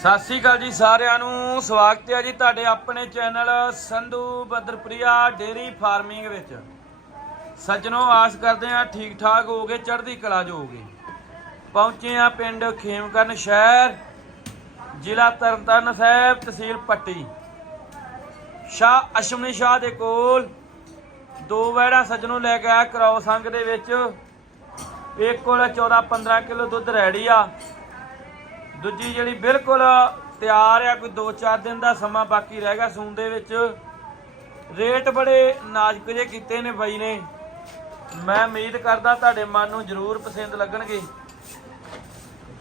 ਸਤਿ ਸ੍ਰੀ ਅਕਾਲ ਜੀ ਸਾਰਿਆਂ ਨੂੰ, ਸਵਾਗਤ ਹੈ ਜੀ ਤੁਹਾਡੇ ਆਪਣੇ ਚੈਨਲ ਸੰਧੂ ਬਦਰਪ੍ਰਿਆ ਡੇਰੀ ਫਾਰਮਿੰਗ ਵਿੱਚ। ਸੱਜਣੋ, ਆਸ ਕਰਦੇ ਆ ਠੀਕ ਠਾਕ ਹੋਗੇ ਚੜ੍ਹਦੀ ਕਲਾ ਜੋਗੇ ਪਹੁੰਚੇ ਆ ਪਿੰਡ ਖੇਮਕਰਨ ਸ਼ਹਿਰ, ਜ਼ਿਲ੍ਹਾ ਤਰਨਤਾਰਨ ਸਾਹਿਬ, ਤਹਿਸੀਲ ਪੱਟੀ। ਸ਼ਾਹ ਅਸ਼ਮਨੀ ਸ਼ਾਹ ਦੇ ਕੋਲ ਦੋ ਵੈੜਾ ਸੱਜਣੋ ਲੈ ਕੇ ਆਇਆ, ਕਰਾਓ ਸੰਗ ਦੇ ਵਿੱਚ। ਇੱਕ ਕੋਲ 14 15 ਕਿਲੋ ਦੁੱਧ ਰੈਡੀ ਆ। ਦੂਜੀ ਜਿਹੜੀ ਬਿਲਕੁਲ ਤਿਆਰ ਆ ਕੋਈ 2-4 ਦਿਨ ਦਾ ਸਮਾਂ ਬਾਕੀ ਰਹਿ ਗਿਆ ਸੂਣ ਦੇ ਵਿੱਚ। ਰੇਟ ਬੜੇ ਨਾਜ਼ੁਕ ਜੇ ਕੀਤੇ ਨੇ ਬਾਈ ਨੇ। ਮੈਂ ਉਮੀਦ ਕਰਦਾ ਤੁਹਾਡੇ ਮਨ ਨੂੰ ਜ਼ਰੂਰ ਪਸੰਦ ਲੱਗਣਗੇ।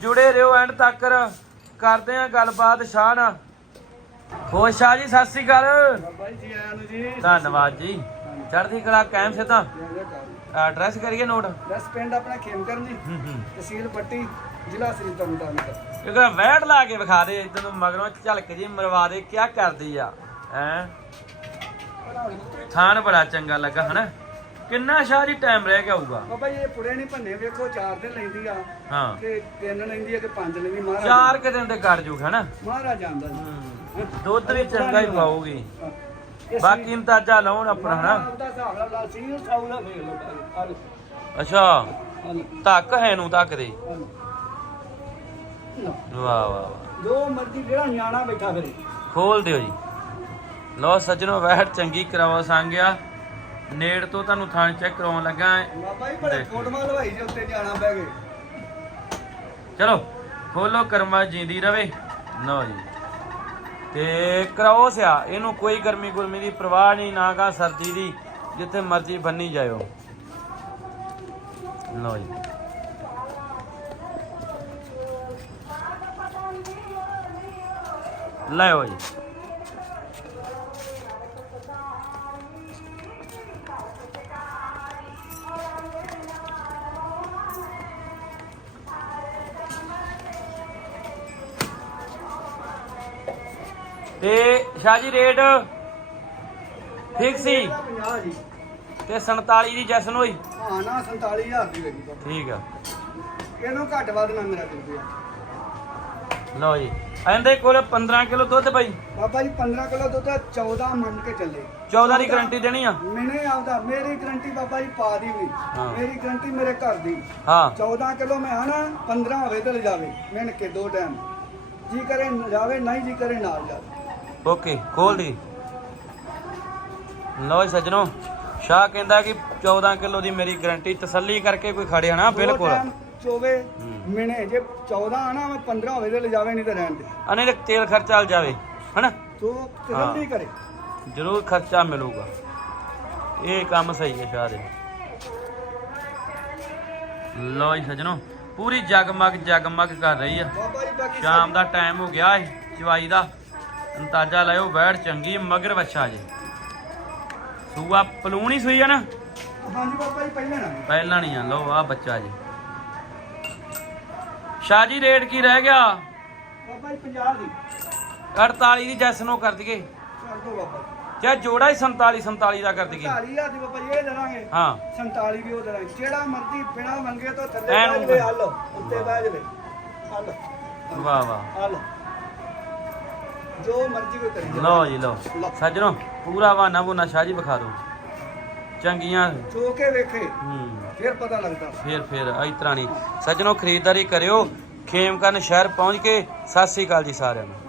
ਜੁੜੇ ਰਹੋ ਐਂਡ ਤੱਕ। ਕਰਦੇ ਆ ਗੱਲਬਾਤ ਸ਼ਾਹ ਨਾਲ। ਹੋਰ ਸ਼ਾਹ ਜੀ ਸਤਿ ਸ੍ਰੀ ਅਕਾਲ। ਬਾਬਾ ਜੀ ਆਇਆਂ ਨੂੰ ਜੀ। ਧੰਨਵਾਦ ਜੀ। ਚੜ੍ਹਦੀ ਕਲਾ ਕਾਇਮ ਸੇ ਤਾਂ ਐਡਰੈਸ ਕਰੀਏ ਨੋਟ। ਦਸ ਪਿੰਡ ਆਪਣਾ ਖੇਮਕਰਨ ਜੀ। ਤਹਿਸੀਲ ਪੱਟੀ। ਜ਼ਿਲ੍ਹਾ ਸ੍ਰੀ ਤਰਨਤਾਰਨ। ਇੱਕ ਵੈੜ ਲਾ ਕੇ ਵਿਖਾ ਦੇ ਤੈਨੂੰ ਮਗਰੋਂ ਝਲਕ ਜੀ ਮਰਵਾ ਦੇ ਕੀ ਕਰਦੀ ਆ ਹੈ? ਥਾਨ ਬੜਾ ਚੰਗਾ ਲੱਗਾ ਹਨਾ? ਕਿੰਨਾ ਜੀ ਟਾਈਮ ਰਹਿ ਗਿਆ ਹੋਊਗਾ। ਬਾਬਾ ਜੀ ਇਹ ਪੁੜੇ ਨਹੀਂ ਭੰਨੇ ਵੇਖੋ 4 ਦਿਨ ਲੈਂਦੀ ਆ ਹਾਂ। ਤੇ 3 ਲੈਂਦੀ ਆ ਕਿ 5 ਲੈਂਦੀ ਮਹਾਰਾਜ ਚਾਰ ਕੁ ਦਿਨ ਤੇ ਕੱਢ ਜੂ ਹਨਾ? ਮਹਾਰਾਜ ਜਾਂਦਾ ਜੀ। ਦੁੱਧ ਵੀ ਚੰਗਾ ਹੀ ਪਾਉਗੀ। ਇਹ ਬਾਕੀ ਅੰਦਾਜ਼ਾ ਲਾਉਣ ਆਪਣਾ ਹਨਾ? ਆਪਦਾ ਹਿਸਾਬ ਨਾਲ ਲਾ ਸੀ ਉਹ ਸਾਊ ਨਾਲ ਵੇਖ ਲਓ ਆ ਲਓ, ਅੱਛਾ। ਧੱਕ ਹੈ ਨੂੰ ਧੱਕ ਦੇ। ਲਓ। ਲਓ। ਵਾਹ ਵਾਹ। ਜੋ ਮਰਜ਼ੀ ਜਿਹੜਾ ਨਿਆਣਾ ਬੈਠਾ ਕਰੇ। ਖੋਲ ਦਿਓ ਜੀ। ਲੋ ਸੱਜਣੋ ਵਹਿੜ ਚੰਗੀ ਕਰਾਵਾ ਸੰਗਿਆ। ਨੇੜ ਤੋਂ ਤੁਹਾਨੂੰ ਥਾਣ ਚੈੱਕ ਕਰਾਉਣ ਲੱਗਾ ਬਾਬਾ ਜੀ ਬੜੇ ਦੇਖ। ਫੋਟੋਆਂ ਲਵਾਈ ਜੇ ਉੱਤੇ ਨਿਆਣਾ ਬਹਿ ਗਏ ਚਲੋ ਖੋਲੋ ਕਰਮਾ ਜਿੰਦੀ ਰਵੇ। ਲਓ ਜੀ। ਤੇ ਕਰਾਓ ਸਿਆ ਇਹਨੂੰ ਕੋਈ ਗਰਮੀ ਗੁਰਮੀ ਦੀ ਪਰਵਾਹ ਨਹੀਂ ਨਾ ਕਾ ਸਰਦੀ ਦੀ ਜਿੱਥੇ ਮਰਜ਼ੀ ਬੰਨੀ ਜਾਇਓ। ਲਓ ਜੀ। ਲਿਓ ਜੀ। ਤੇ ਸ਼ਾਹ ਜੀ ਰੇਟ ਫਿਕਸ ਸੀ? 50 ਜੀ ਤੇ 47 ਦੀ ਜੈਸਨ ਹੋਈ? ਹਾਂ ਨਾ 47000 ਦੀ ਲੱਗੀ ਠੀਕ ਆ। ਇਹਨੂੰ ਘੱਟ ਵੱਧ ਨਾ ਮੇਰਾ ਦਿੰਦੇ ਆ ਲਓ ਜੀ। ਇਹਦੇ ਕੋਲ 15 ਕਿਲੋ ਦੁੱਧ ਪਈ ਬਾਬਾ ਜੀ 15 ਕਿਲੋ ਦੁੱਧ 14 ਮੰਨ ਕੇ ਚੱਲੇ। 14 ਦੀ ਗਾਰੰਟੀ ਦੇਣੀ ਆ? ਮੈਨੇ ਆਪਦਾ ਮੇਰੀ ਗਰੰਟੀ ਬਾਬਾ ਜੀ ਪਾ ਦੀ ਹਾਂ। ਮੇਰੀ ਗਰੰਟੀ ਮੇਰੇ ਘਰ ਦੀ। ਹਾਂ। 14 ਕਿਲੋ ਮੈਂ ਆਣਾ 15 ਹੋਵੇ ਤੇ ਲਿਜਾਵੇ। ਮਿਣ ਕੇ ਦੋ ਟਾਈਮ ਜੀ ਕਰੇ ਜਾਵੇ ਨਹੀਂ ਜੀ ਕਰੇ ਨਾਲ ਜਾਵੇ। ਓਕੇ ਖੋਲ ਦੀ। ਲਓ ਜੀ ਸੱਜਣੋ ਸ਼ਾਹ ਕਹਿੰਦਾ ਕਿ 14 ਕਿਲੋ ਦੀ ਮੇਰੀ ਗਾਰੰਟੀ ਤਸੱਲੀ ਕਰਕੇ ਕੋਈ ਖੜਿਆ ਨਾ ਦੋ ਬਿਲਕੁਲ। ਚੋਵੇ। ਮਿਣੇ ਜੇ 14 ਆਣਾ ਮੈਂ 15 ਹੋਵੇ ਤੇ ਲਿਜਾਵੇ ਨਹੀਂ ਤੇ ਰਹਿਣ ਦੇ। ਅਨੇ ਤੇ ਤੇਲ ਖਰਚਾ ਚੱਲ ਜਾਵੇ ਹਨਾ? ਤੋ ਤਸੱਲੀ ਕਰੇ। ਜ਼ਰੂਰ ਖਰਚਾ ਮਿਲੂਗਾ। ਇਹ ਕੰਮ ਸਹੀ ਹੈ ਸ਼ਾਹ ਦੇ। ਲਓ ਜੀ ਸੱਜਣੋ ਪੂਰੀ ਜਗਮਗ ਜਗਮਗ ਕਰ ਰਹੀ ਆ। ਸ਼ਾਮ ਦਾ ਟਾਈਮ ਹੋ ਗਿਆ ਹੈ ਚਵਾਈ ਦਾ। ਅੰਦਾਜ਼ਾ ਲਾਇਓ ਵੈੜ ਚੰਗੀ ਮਗਰ ਬੱਚਾ ਜੇ। ਸੂਆ ਪਲੂਣੀ ਸੂਈ ਆ ਨਾ? ਹਾਂਜੀ ਬਾਬਾ ਜੀ ਪਹਿਲਾਂ ਨਾ। ਪਹਿਲਾਂ ਨਹੀਂ ਆ ਲਓ ਆ ਬੱਚਾ ਜੀ। ਸ਼ਾਹ ਜੀ ਰੇਟ ਕੀ ਰਹਿ ਗਿਆ? ਬਾਬਾ ਜੀ 50 ਦੀ। 48 ਦੀ ਜੈਸਨੋ ਕਰ ਦਈਏ। ਕਰ ਦੋ ਬਾਬਾ ਜਾਂ ਜੋੜਾ ਹੀ 47 47 ਦਾ ਕਰ ਦਈਏ। 40000 ਦੀ ਬਾਬਾ ਜੀ ਇਹ ਦੇਵਾਂਗੇ। ਹਾਂ। 47 ਵੀ ਉਹ ਦੇਵਾਂਗੇ। ਜਿਹੜਾ ਮਰਜ਼ੀ ਬਿਨਾ ਮੰਗੇ ਤੋਂ ਥੱਲੇ ਬਹਿ ਜਵੇ ਹੱਲ। ਉੱਤੇ ਬਹਿ ਜਵੇ। ਹੱਲ। ਵਾਹ ਵਾਹ। ਹੱਲ। ਜੋ ਮਰਜ਼ੀ ਕੋਈ ਕਰੀ। ਲਓ ਜੀ ਲਓ। ਸੱਜਣੋ ਪੂਰਾ ਵਾਨਾ ਬੁਨਾ ਸ਼ਾਹ ਜੀ ਵਿਖਾ ਦਿਓ। ਚੰਗੀਆਂ। ਚੋ ਕੇ ਵੇਖੇ ਹੂੰ। ਫਿਰ ਪਤਾ ਲੱਗਦਾ। ਫੇਰ ਫੇਰ ਇਸ ਤਰ੍ਹਾਂ ਨਹੀਂ। ਸੱਜਣੋ ਖਰੀਦਦਾਰੀ ਕਰਿਓ। ਖੇਮਕਰਨ ਸ਼ਹਿਰ ਪਹੁੰਚ ਕੇ ਸਤਿ ਸ੍ਰੀ ਅਕਾਲ ਜੀ ਸਾਰਿਆਂ ਨੂੰ।